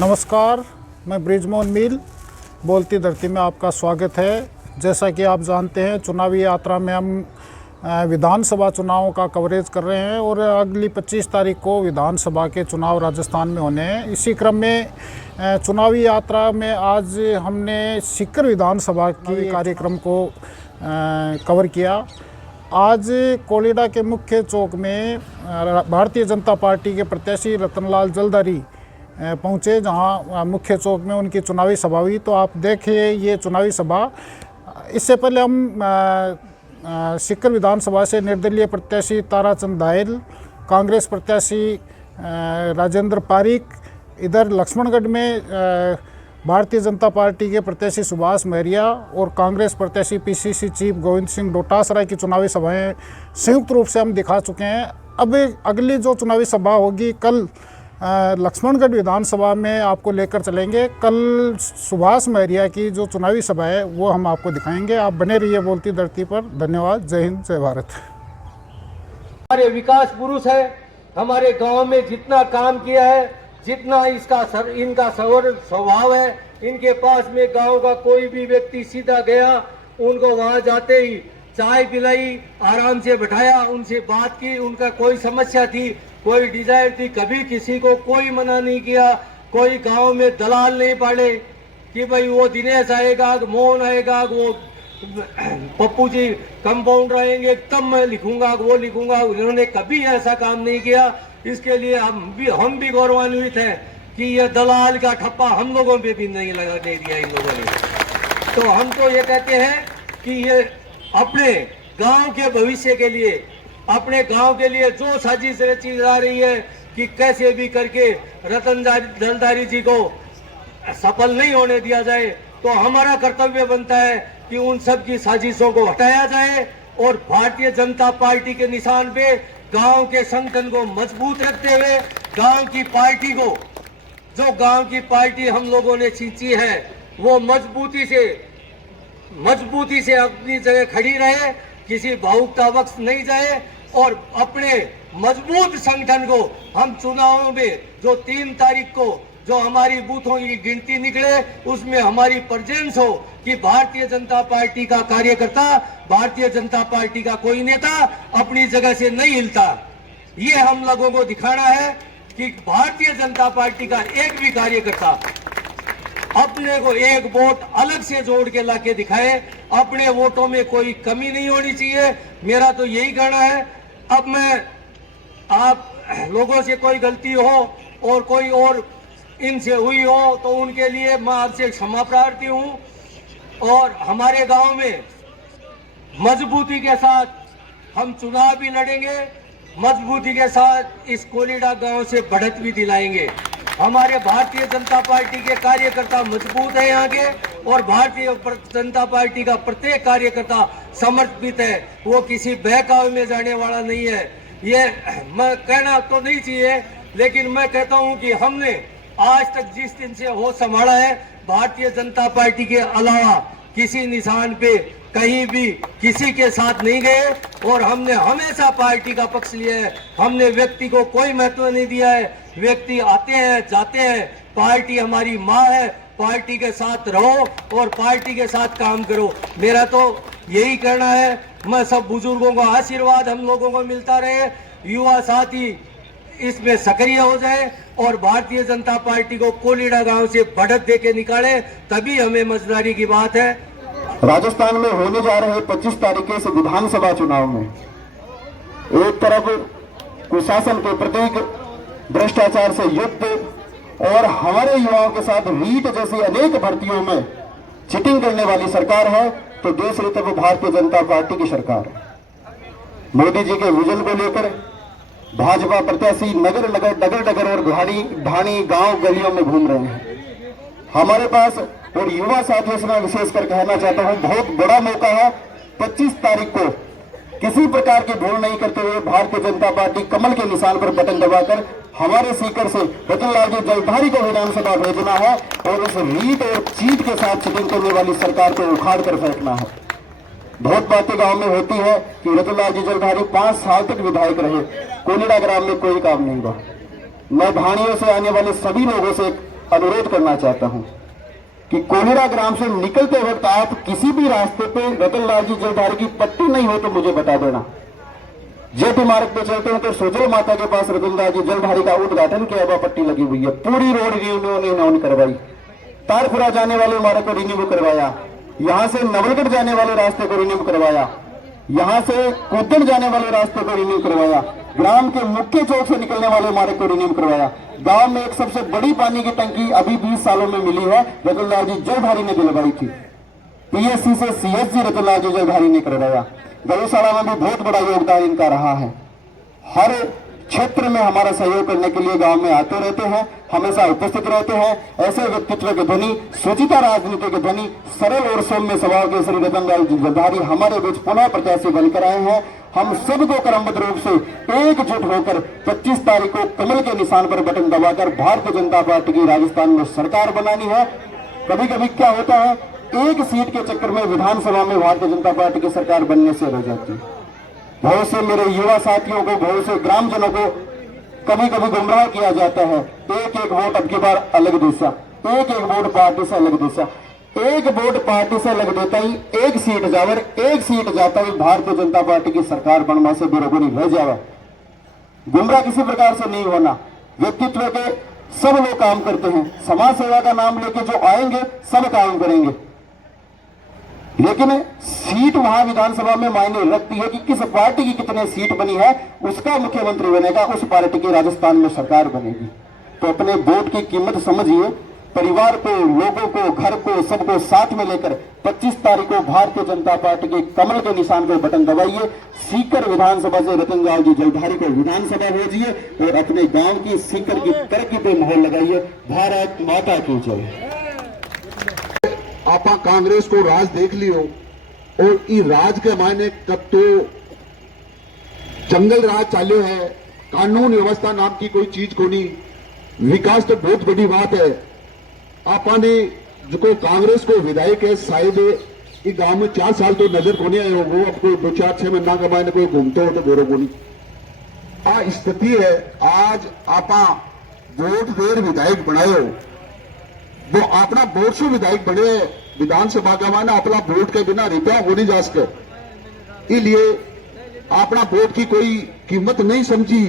नमस्कार, मैं ब्रिजमोहन मील बोलती धरती में आपका स्वागत है। जैसा कि आप जानते हैं, चुनावी यात्रा में हम विधानसभा चुनावों का कवरेज कर रहे हैं और अगली 25 तारीख को विधानसभा के चुनाव राजस्थान में होने हैं। इसी क्रम में चुनावी यात्रा में आज हमने सीकर विधानसभा की कार्यक्रम को कवर किया। आज कोलिडा के मुख्य चौक में भारतीय जनता पार्टी के प्रत्याशी रतनलाल जलधारी पहुँचे, जहां मुख्य चौक में उनकी चुनावी सभा हुई। तो आप देखिए ये चुनावी सभा। इससे पहले हम सीकर विधानसभा से निर्दलीय प्रत्याशी ताराचंद दायल, कांग्रेस प्रत्याशी राजेंद्र पारिक, इधर लक्ष्मणगढ़ में भारतीय जनता पार्टी के प्रत्याशी सुभाष महरिया और कांग्रेस प्रत्याशी पीसीसी चीफ गोविंद सिंह डोटासरा की चुनावी सभाएं संयुक्त रूप से हम दिखा चुके हैं। अब अगली जो चुनावी सभा होगी कल लक्ष्मणगढ़ विधानसभा में आपको लेकर चलेंगे। कल सुभाष महरिया की जो चुनावी सभा है वो हम आपको दिखाएंगे। आप बने रहिए बोलती धरती पर। धन्यवाद। जय हिंद, जय भारत। हमारे विकास पुरुष है, हमारे गांव में जितना काम किया है, जितना इनका स्वभाव है, इनके पास में गांव का कोई भी व्यक्ति सीधा गया, उनको वहां जाते ही चाय पिलाई, आराम से बैठाया, उनसे बात की, उनका कोई समस्या थी, कोई डिजायर थी, कभी किसी को कोई मना नहीं किया। कोई गांव में दलाल नहीं पाले कि भाई वो दिनेश आएगा, मोहन आएगा, वो पप्पू जी कंपाउंडर आएंगे तब मैं लिखूंगा, वो लिखूंगा। उन्होंने कभी ऐसा काम नहीं किया। इसके लिए हम भी गौरवान्वित हैं कि ये दलाल का ठप्पा हम लोगों पे भी नहीं लगा दे दिया इन लोगों ने। तो हम तो ये कहते हैं कि ये अपने गांव के भविष्य के लिए, अपने गांव के लिए जो साजिश रची जा रही है कि कैसे भी करके रतन जलधारी जी को सफल नहीं होने दिया जाए, तो हमारा कर्तव्य बनता है कि उन सब की साजिशों को हटाया जाए और भारतीय जनता पार्टी के निशान पे गांव के संगठन को मजबूत रखते हुए गांव की पार्टी को, जो गांव की पार्टी हम लोगों ने खींची है, वो मजबूती से अपनी जगह खड़ी रहे, किसी भावुकता वक्त नहीं जाए और अपने मजबूत संगठन को हम चुनावों में जो 3 तारीख को जो हमारी बूथों की गिनती निकले उसमें हमारी प्रेजेंस हो कि भारतीय जनता पार्टी का कार्यकर्ता, भारतीय जनता पार्टी का कोई नेता अपनी जगह से नहीं हिलता। ये हम लोगों को दिखाना है कि भारतीय जनता पार्टी का एक भी कार्यकर्ता अपने को एक वोट अलग से जोड़ के लाके दिखाए। अपने वोटों में कोई कमी नहीं होनी चाहिए, मेरा तो यही कहना है। अब मैं आप लोगों से कोई गलती हो और कोई और इनसे हुई हो तो उनके लिए मैं आपसे क्षमा प्रार्थी हूं। और हमारे गांव में मजबूती के साथ हम चुनाव भी लड़ेंगे, मजबूती के साथ इस कोलिडा गांव से बढ़त भी दिलाएंगे। हमारे भारतीय जनता पार्टी के कार्यकर्ता मजबूत है यहाँ के, और भारतीय जनता पार्टी का प्रत्येक कार्यकर्ता समर्पित है, वो किसी बहकावे में जाने वाला नहीं है। ये मैं कहना तो नहीं चाहिए, लेकिन मैं कहता हूँ कि हमने आज तक जिस दिन से हो संभाला है, भारतीय जनता पार्टी के अलावा किसी निशान पे कहीं भी किसी के साथ नहीं गए और हमने हमेशा पार्टी का पक्ष लिया है। हमने व्यक्ति को कोई महत्व नहीं दिया है। व्यक्ति आते हैं जाते हैं, पार्टी हमारी माँ है, पार्टी के साथ रहो और पार्टी के साथ काम करो। मेरा तो यही कहना है। मैं सब बुजुर्गों का आशीर्वाद हम लोगों को मिलता रहे, युवा साथी इसमें सक्रिय हो जाए और भारतीय जनता पार्टी को कोलिडा गांव से बढ़त दे के निकाले, तभी हमें मजदारी की बात है। राजस्थान में होने जा रहे 25 तारीख से विधानसभा चुनाव में एक तरफ कुशासन के प्रतीक, भ्रष्टाचार से युक्त और हमारे युवाओं के साथ नीट जैसी अनेक भर्तियों में चीटिंग करने वाली सरकार है, तो दूसरी तरफ भारतीय जनता पार्टी की सरकार है। मोदी जी के विजन को लेकर भाजपा प्रत्याशी नगर डगर और ढाणी गांव गलियों में घूम रहे हैं। हमारे पास और युवा साथियों से मैं विशेषकर कहना चाहता हूं, बहुत बड़ा मौका है। 25 तारीख को किसी प्रकार की भूल नहीं करते हुए भारतीय जनता पार्टी कमल के निशान पर बटन दबाकर हमारे सीकर से रतनलाल जी जलधारी को विधानसभा भेजना है और उस रीट और चीट के साथ चीटिंग करने वाली सरकार को उखाड़ कर फेंकना है। बहुत बातें गांव में होती है कि रतनलाल जी जलधारी 5 साल तक विधायक रहे, कोलिडा ग्राम में कोई काम नहीं हुआ। मैं ढाणियों से आने वाले सभी लोगों से अनुरोध करना चाहता हूं कि कोहरा ग्राम से निकलते वक्त आप किसी भी रास्ते पे रतनलाल जी जलधारी की पट्टी नहीं हो तो मुझे बता देना। जेपी मार्ग पे चलते हैं तो सोजल माता के पास रतनलाल जी जलधारी का उद्घाटन किया हुआ पट्टी लगी हुई है। पूरी रोड रिन्यू करवाई, तारपुरा जाने वाले मार्ग को रिन्यू करवाया, यहां से नवलगढ़ जाने वाले रास्ते को रिन्यू करवाया, यहां से कुदन जाने वाले रास्ते को रिन्यू करवाया, ग्राम के मुख्य चौक से निकलने वाले मार्ग को रिन्यू करवाया। गांव में एक सबसे बड़ी पानी की टंकी अभी 20 सालों में मिली है, रतनलाल जी जलधारी ने दिलवाई थी। पीएससी से सीएसजी रतनलाल जी जलधारी ने करवाया। गौशाला में भी बहुत बड़ा योगदान इनका रहा है। हर क्षेत्र में हमारा सहयोग करने के लिए गांव में आते रहते हैं, हमेशा उपस्थित रहते हैं। ऐसे व्यक्तित्व के धनी, सोचिता राजनीति के धनी, सरल और सौम्य स्वभाव के श्री रतनलाल जी जलधारी हमारे बीच पुनः प्रत्याशी बनकर आए हैं। हम सबको क्रमबद्ध रूप से एकजुट होकर 25 तारीख को कमल के निशान पर बटन दबाकर भारतीय जनता पार्टी की राजस्थान में सरकार बनानी है। कभी कभी क्या होता है, एक सीट के चक्कर में विधानसभा में भारतीय जनता पार्टी की सरकार बनने से रह जाती है। बहुत से मेरे युवा साथियों को, बहुत से ग्रामजनों को कभी कभी गुमराह किया जाता है। एक एक वोट अब की बार अलग दिशा, एक एक वोट पार्टी से अलग दिशा, एक वोट पार्टी से लग देता ही एक सीट जावर, एक सीट जाता ही भारतीय जनता पार्टी की सरकार बनवा से बेरोगनी रह जावा। गुमराह किसी प्रकार से नहीं होना। व्यक्तित्व के सब लोग काम करते हैं, समाज सेवा का नाम लेके जो आएंगे सब काम करेंगे, लेकिन सीट वहां विधानसभा में मायने रखती है कि किस पार्टी की कितने सीट बनी है, उसका मुख्यमंत्री बनेगा, उस पार्टी की राजस्थान में सरकार बनेगी। तो अपने वोट की कीमत समझिए। परिवार को, लोगों को, घर को, सबको साथ में लेकर 25 तारीख को भारतीय जनता पार्टी के कमल के निशान पर बटन दबाइए। सीकर विधानसभा से रतनलाल जी जलधारी को विधानसभा भेजिए और अपने गांव की सीकर की तरक्की पे मोहर लगाइए। भारत माता की जय। आपा कांग्रेस को राज देख लियो और ई राज के मायने कब तो जंगल राज चाल्यो है, कानून व्यवस्था नाम की कोई चीज को नहीं। विकास तो बहुत बड़ी बात है। आपा ने जो कांग्रेस को विधायक है, शायद ये गांव में 4 साल तो नजर को नहीं आए होगो। अब कोई 2-4-6 महीना के मायने कोई घूमते हो तो गोरो को नहीं। आ स्थिति है। आज आपा वोट देर विधायक बनायो, वो अपना वोट से विधायक बने विधानसभा का माना अपना वोट के बिना रुपया हो नहीं जा सके। इसलिए अपना वोट की कोई कीमत नहीं समझी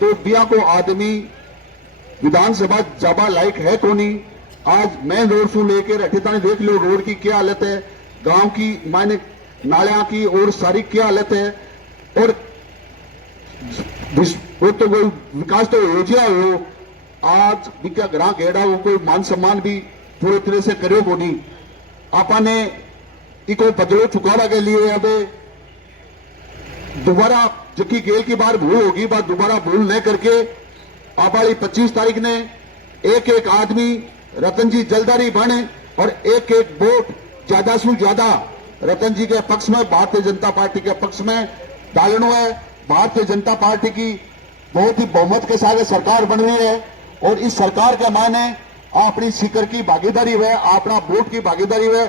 तो बिया को आदमी विधानसभा जाबा लायक है को नहीं। आज मैं रोड शू लेकर अठेतानी देख लो रोड की क्या हालत है, गांव की मायने नालियां की और सारी क्या हालत है। और वो तो कोई विकास तो हो गया हो। आज बिका ग्राह गेड़ा वो कोई मान सम्मान भी पूरे तरह से करो को नहीं। आपा ने कोई बदलो चुकावा के लिए अब दोबारा जबकि गेल की बार भूल होगी, बात दोबारा भूल न करके आप वाली 25 तारीख ने एक एक आदमी रतन जी जलधारी बने और एक एक वोट ज्यादा से ज्यादा रतन जी के पक्ष में, भारतीय जनता पार्टी के पक्ष में डालनो है। भारतीय जनता पार्टी की बहुत ही बहुमत के साथ सरकार बन रही है और इस सरकार के मायने अपनी सीकर की भागीदारी है, अपना वोट की भागीदारी है।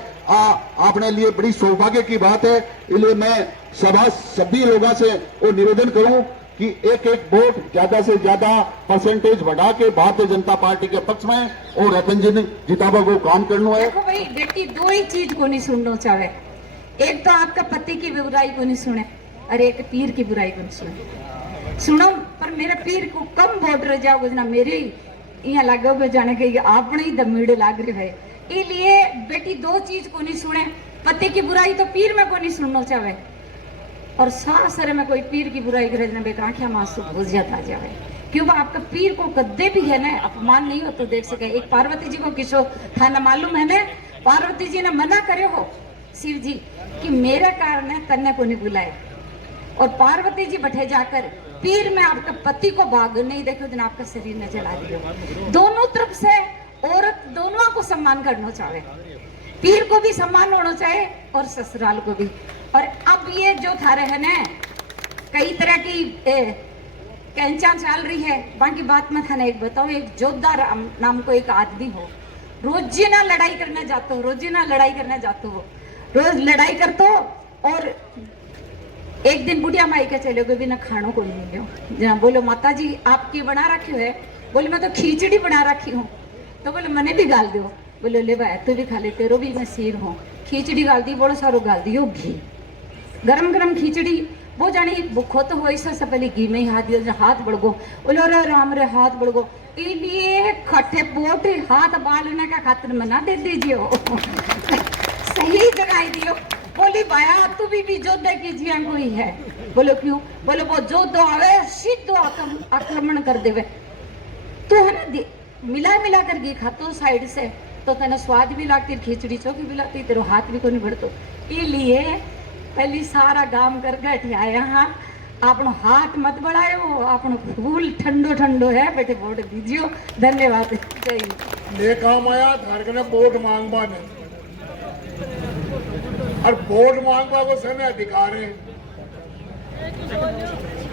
अपने लिए बड़ी सौभाग्य की बात है। इसलिए मैं सभी लोगों से वो निवेदन करूं कि एक एक वोट ज्यादा से ज्यादा परसेंटेज बढ़ा के भारतीय जनता पार्टी के पक्ष में और रतन जी ने जिताबा को काम करना है। देखो भाई बेटी, दो ही चीज को नहीं सुनना चाहे। एक तो आपका पति की बुराई को नहीं सुने और एक पीर की बुराई को नहीं सुने। सुनो, पर मेरा पीर को कम वोट रह जाओ ना मेरे यहाँ लागोगे जाने के आपने ही दमीड़े लाग रहे है। इसलिए बेटी दो चीज को नहीं सुने, पति की बुराई तो पीर में को नहीं सुनना चाहे और सासरे में कोई पीर की बुराई करे ना बेकांखिया मासूम हो जाता जाए। क्यों आपका पीर को कद्दे भी है ना अपमान नहीं हो तो देख सके। एक पार्वती जी को किसो था ना मालूम है ना, पार्वती जी ने मना करे हो शिव जी कि मेरे कारण तन्ने को नहीं बुलाए और पार्वती जी बैठे जाकर पीर में आपका पति को भाग नहीं देखो दिन आपका शरीर न जला दियो। दोनों तरफ से औरत दोनों को सम्मान करना चाहे, पीर को भी सम्मान होना चाहे और ससुराल को भी। और अब ये जो थारे है ना कई तरह की कैंचा चल रही है। बाकी बात में था ना एक बताओ, एक जोधा नाम को एक आदमी हो, रोजीना लड़ाई करने जाते हो, रोजीना लड़ाई करने जाते हो, रोज लड़ाई करते हो और एक दिन बुढ़िया माई के चले गए बिना खानों को नहीं मिलो। जहाँ बोलो माता जी आप की बना रखी है, बोले मैं तो खिचड़ी बना रखी हूँ। तो बोले मने भी गाल दो। बोले ले भाई तू भी खा ले, तेरो भी नसीब हो। खिचड़ी गाल दी, बड़ो सारो गाल दियो घी, गरम गरम खिचड़ी। वो जानी भूखो तो हो से पहले घी में ही हाथ दियो, हाथ बढ़गो। बोलो अरे राम रे हाथ बढ़गो, इसलिए खट्टे बोट हाथ बालने का खातिर मना दे दीजिए सही जगह दियो। बोली भाया तू भी जोधा की जिया कोई है। बोलो क्यों? बोलो वो जोधो आवे सीधो आक्रमण कर देवे। तो है ना मिला मिला कर घी खातो साइड से तो तेना स्वाद भी लागती, खिचड़ी चौकी भी लागती, तेरो हाथ भी को नहीं बढ़तो। इसलिए पहली सारा काम कर बैठे आया हाँ, आपनो हाथ मत बढ़ायो, आपनो फूल ठंडो ठंडो है, बैठे वोट दीजियो। धन्यवाद। जय हिंद। ले काम आया धार के वोट मांगवा ने और वोट मांगवा को सने अधिकार है।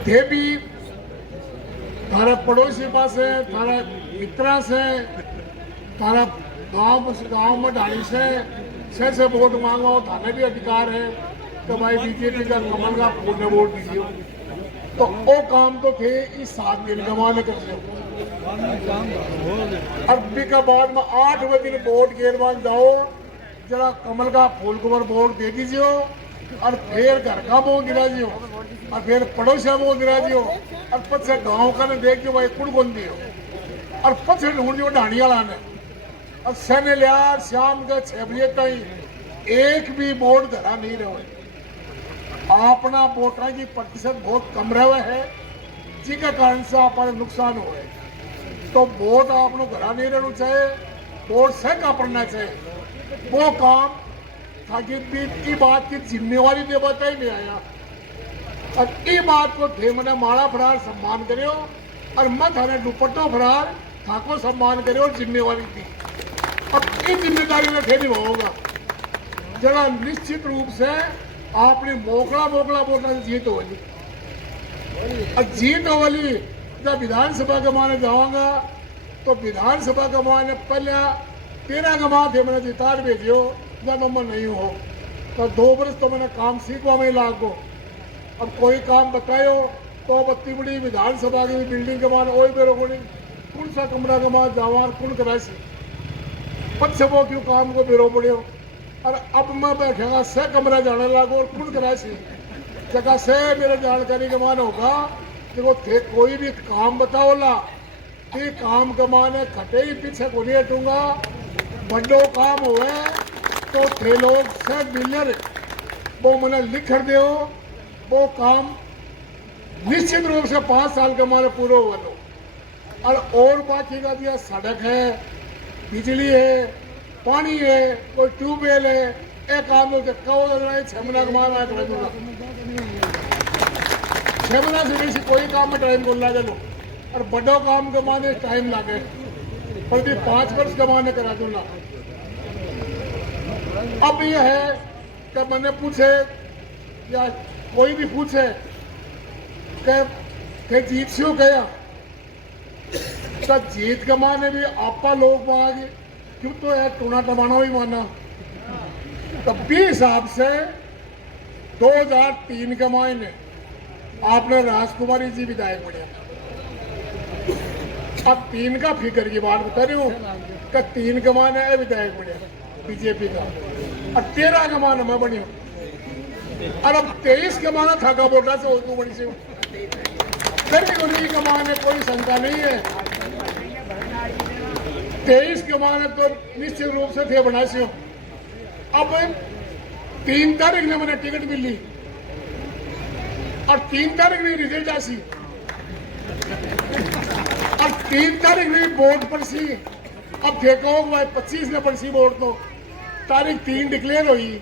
थे भी थारा पड़ोसी पास है, थारा मित्रा से, थारा गांव में ढाणी से वोट मांगवाओ, थाने भी अधिकार है तो भाई बीजेपी का कमल का फूल ने वोट दीजिए। तो वो काम तो थे इस 7 दिन गंवाने कर अरबी का बाद में 8वें दिन वोट गिरवान जाओ, जरा कमल का फूल को वोट दे दीजिए और फिर घर का वोट गिरा दियो और फिर पड़ोसिया वोट गिरा दियो और पछे गांव का ने देख के भाई कुड़ बन दियो और पछे ढूंढ दियो ढाणी वाला ने और सने लिया शाम के 6 बजे तक एक भी वोट धरा नहीं रहे। अपना वोटर की प्रतिशत बहुत कम रहे है, जिसके कारण से आप नुकसान हो है। तो वोट आपको घरा नहीं रहना चाहिए, वोट से का पड़ना चाहिए। वो काम ताकि की बात की जिम्मेवारी दे बताई नहीं आया और ये बात को थे मैंने माड़ा फरार सम्मान करो और मत हमें दुपट्टो फरार थाको सम्मान करो और जिम्मेवारी दी। अब इस जिम्मेदारी में थे नहीं होगा जरा निश्चित रूप से आपने मोकला वोटना से जीत होगी और जीत होगी। जब विधानसभा कमाने जाऊंगा तो विधानसभा कमाने पहले 13 कमा थे मैंने जितार भेजियो जब नंबर नहीं हो तो 2 वर्ष तो मैंने काम सीखवा में लागो। अब कोई काम बतायो तो बत्ती बड़ी विधानसभा की बिल्डिंग कमान वही बेरो कोनी कौन सा कमरा कमा जावार कौन करासी पद वो क्यों काम को बेरो पड़ो और अब मैं बैठेगा से कमरा जाने लागो और कौन करासी जगह से मेरे जानकारी कमान होगा। देखो थे कोई भी काम बताओ ला कि काम कमाने खटे ही पीछे को नहीं हटूंगा। बड़ो काम हुए तो थे लोग से बिलर वो मैंने लिख दो वो काम निश्चित रूप से 5 साल के हमारे पूरा हुआ लो और बाकी का दिया सड़क है, बिजली है, पानी है, कोई ट्यूबवेल है, एक काम हो कहो 6 महीना कमाना कर दूंगा। 6 महीना से बेसी कोई काम में टाइम बोल रहा चलो और बड़ो काम कमाने टाइम लगे पर भी 5 वर्ष कमाने करा दूंगा। अब यह है कि मैंने पूछे या कोई भी पूछे कि जीत क्यों गया तो जीत कमाने भी आपा लोग मांगे क्यों तो है टूना टमाना ही माना। तो 20 हिसाब से 2003 कमाए ने आपने राजकुमारी जी विधायक बने। अब 3 का फिगर की बात बता रही हूँ कि 3 कमाने है विधायक बने बीजेपी का और 13 कमाना मैं बनी हूँ और अब 23 कमाना था का बोटा से उसको बड़ी से फिर भी उनकी कमाने कोई शंका नहीं है। 23 कमाने तो निश्चित रूप से थे बना से। अब 3 तारीख ने मैंने टिकट मिली और 3 तारीख में रिजल्ट आसी और 3 तारीख में वोट पड़सी। अब देखो भाई 25 ने पड़सी वोट तो तारीख 3 डिक्लेयर हुई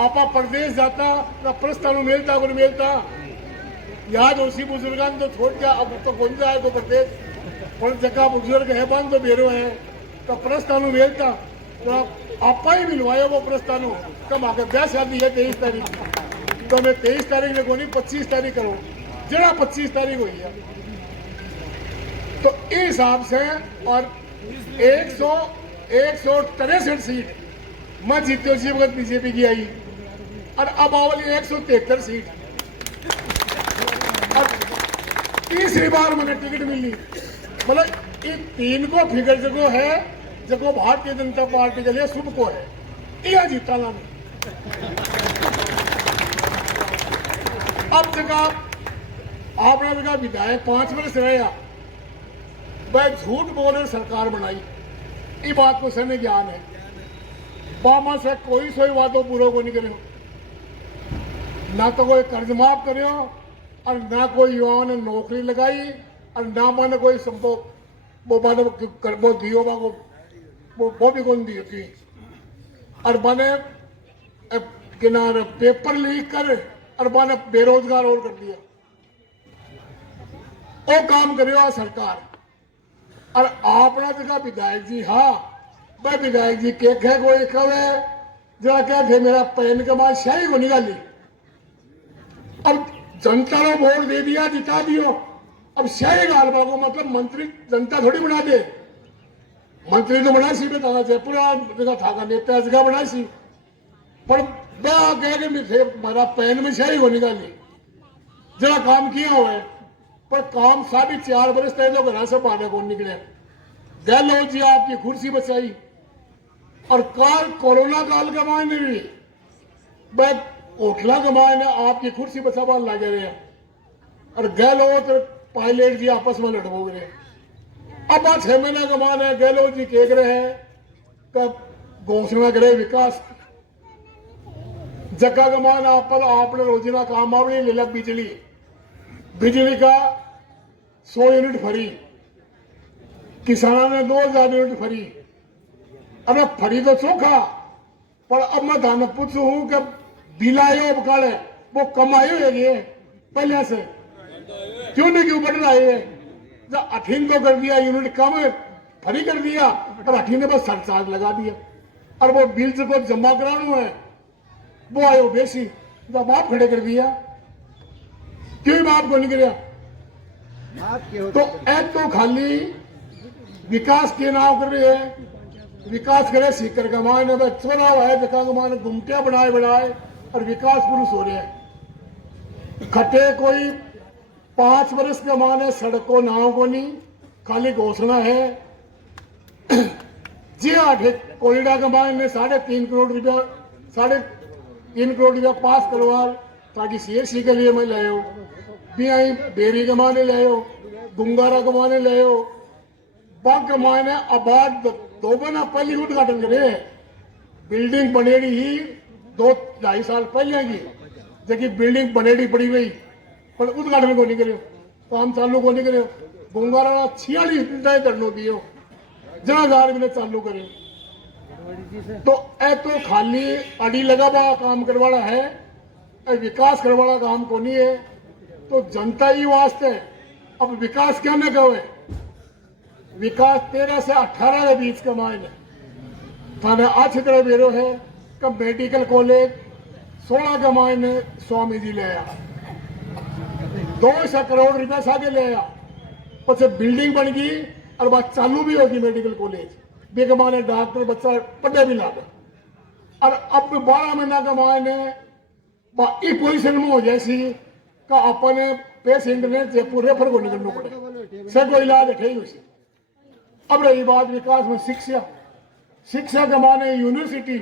आपा प्रदेश जाता ना प्रस्ताव मिलता को मिलता याद उसी बुजुर्गान तो छोड़ गया। अब तो कौन जाए तो प्रदेश और जगह बुजुर्ग है बंद तो बेरो है तो प्रस्ताव मिलता तो आपा ही मिलवाया वो प्रस्ताव कम आकर ब्याह शादी है 23 तारीख तो मैं 23 तारीख ने कोनी 25 तारीख करो जरा 25 तारीख हुई है तो इस हिसाब से और 163 सीट मैं जीते उसी वक्त बीजेपी की आई और अब आवली 173 सीट और तीसरी बार मैंने टिकट मिली। मतलब इन 3 को फिगर जो है जको भारतीय जनता पार्टी के लिए शुभ को है यह जीता ना अब जगह आपने जगह विधायक 5 वर्ष रहे वह झूठ बोल रहे सरकार बनाई ये बात को सने ज्ञान है बामा से कोई सोई वादों पूरा को नहीं करे ना तो कोई कर्ज माफ करे और ना कोई युवाओं ने नौकरी लगाई और ना मैंने कोई संभव वो दियो वो भी कौन दी थी और मैंने किनारे पेपर लीक कर और मैंने बेरोजगार और कर दिया वो काम करे सरकार और आपने जगह विधायक जी हाँ वह विधायक जी के है कोई कवे जरा क्या थे मेरा पैन के बाद शाही को निकाली अब जनता ने वोट दे दिया जिता दियो अब शाही गालबा को मतलब मंत्री जनता थोड़ी बना दे मंत्री तो बना सी बेटा पूरा जगह था नेता जगह बना सी पर कह के मेरा पैन में शाही को निकाली जरा काम किया हुआ है पर काम 4.5 बरस तक तो घर से बाहर कौन निकले गहलोत जी आपकी कुर्सी बचाई और काल कोरोना काल के मायने भी होटला के मायने आपकी कुर्सी बचावा लगे रहे और गहलोत पायलट जी आपस में लड़बो रहे अब 6 महीने के मायने गहलोत जी कह रहे हैं कि घोषणा करे विकास जगह के मायने आपने रोजाना काम आवड़ी ले लग बिजली का 100 यूनिट फ्री किसानों ने 2000 यूनिट फ्री अरे फ्री तो चोखा पर अब मैं धान पूछू हूं कि बिलायो बकाले वो कमाई है पहले से क्यों नहीं क्यों बढ़ रहा है जब 18 तो कर दिया यूनिट कम फ्री कर दिया और 18 ने बस सरचार्ज लगा दिया और वो बिल को जमा कराना है वो आयो बेसी जब आप खड़े कर दिया क्यों बाप को नहीं करिया तो ऐप तो खाली विकास के नाम कर रहे हैं विकास करे सीकर कमाए चोरा हुआ है जगह कमाने गुमटिया बनाए और विकास पुरुष हो रहे हैं खटे कोई 5 वर्ष कमाने सड़कों नाव को नहीं खाली घोषणा है जी हाँ कोयडा कमाए ने 3.5 करोड़ रुपया 3.5 करोड़ रुपया पास करवा ताकि CSC के लिए मैं लाए हो बियाई बेरी कमाने लाए हो गुंगारा कमाने लाए हो बाग कमाने आबाद 2 महीना पहले उद्घाटन करे बिल्डिंग बनेड़ी ही 2-2.5 साल पहले की जबकि बिल्डिंग बनेड़ी पड़ी गई पर उद्घाटन को नहीं करे काम चालू को नहीं करे गुंगारा 46 घंटे करनो दियो जहां भी चालू करे तो ए तो खाली अड़ी लगा बा काम करवाना है विकास करवाना काम को नहीं है तो जनता ही वास्ते अब विकास क्या न कहे विकास 13 से 18 के बीच का मायने थाने अच्छी तरह बेरो है कि मेडिकल कॉलेज 16 के मायने स्वामी जी ले आया 200 करोड़ रुपया सागे ले आया पीछे बिल्डिंग बन गई और बात चालू भी होगी मेडिकल कॉलेज बेगमाने डॉक्टर बच्चा पढ़े भी लागे और अब 12 महीना का मायने पोजिशन में हो जैसी का अपने पेशेंट ने जयपुर रेफर को निकलना पड़े से कोई इलाज है उसे अब रही बात विकास में शिक्षा के माने यूनिवर्सिटी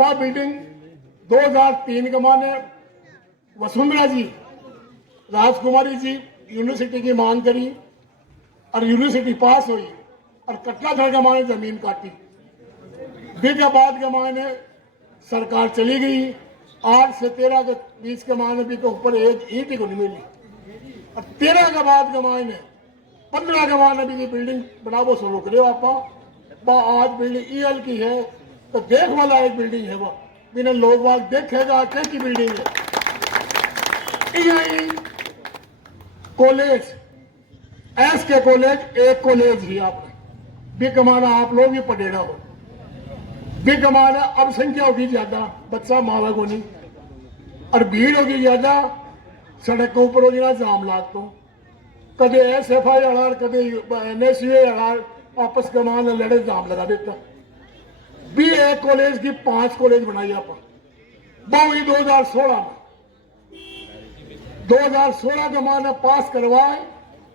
बिल्डिंग 2003 के माने वसुंधरा जी राजकुमारी जी यूनिवर्सिटी की मांग करी और यूनिवर्सिटी पास हुई और कटला धड़ के माने जमीन काटी बीजाबाद के माने सरकार चली गई 8 से 13 के बीच के माने भी के ऊपर एक ईंट को नहीं मिली और 13 के बाद के माने 15 के माने भी बिल्डिंग बनावो सोलो करे आप आज बिल्डिंग ईएल की है तो देख वाला एक बिल्डिंग है वो बिना लोग बाग देखेगा कैसी बिल्डिंग है कॉलेज एस के कॉलेज एक कॉलेज ही आप भी कमाना आप लोग भी पढ़ेगा हो भी कमाना अब संख्या होगी ज्यादा बच्चा मावा को नहीं और भीड़ होगी ज्यादा सड़क के ऊपर होगी ना जाम लाग तो कदे SFI अड़ार कदे NSUA अड़ार आपस के मान लड़े जाम लगा देता भी एक कॉलेज की 5 कॉलेज बनाई आप बहु 2016 में 2016 के माने पास करवाए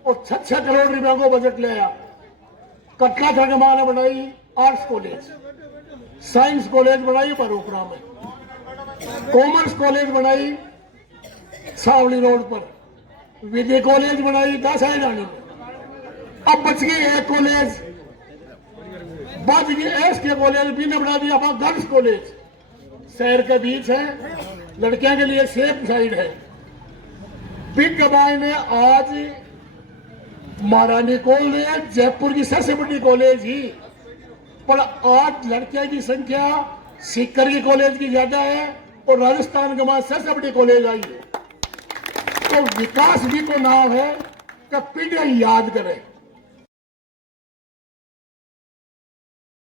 और 6 करोड़ रुपया को बजट ले आया कटला खड़गमा ने बनाई आर्ट्स कॉलेज, साइंस कॉलेज बनाई बरोपरा में, कॉमर्स कॉलेज बनाई सावली रोड पर, विधि कॉलेज बनाई दासाईडानी में। अब बच गई एक कॉलेज, बच गई एस के कॉलेज भी ने बना दिया अपना गर्ल्स कॉलेज, शहर के बीच है, लड़कियों के लिए सेफ साइड है। बिग गबाई ने आज महारानी कॉलेज जयपुर की सबसे बड़ी कॉलेज ही, पर आज लड़कियों की संख्या सीकर की कॉलेज की ज्यादा है और राजस्थान के बाद सबसे बड़ी कॉलेज आई है। तो विकास भी को नाम है कि पीढ़ियां याद करें।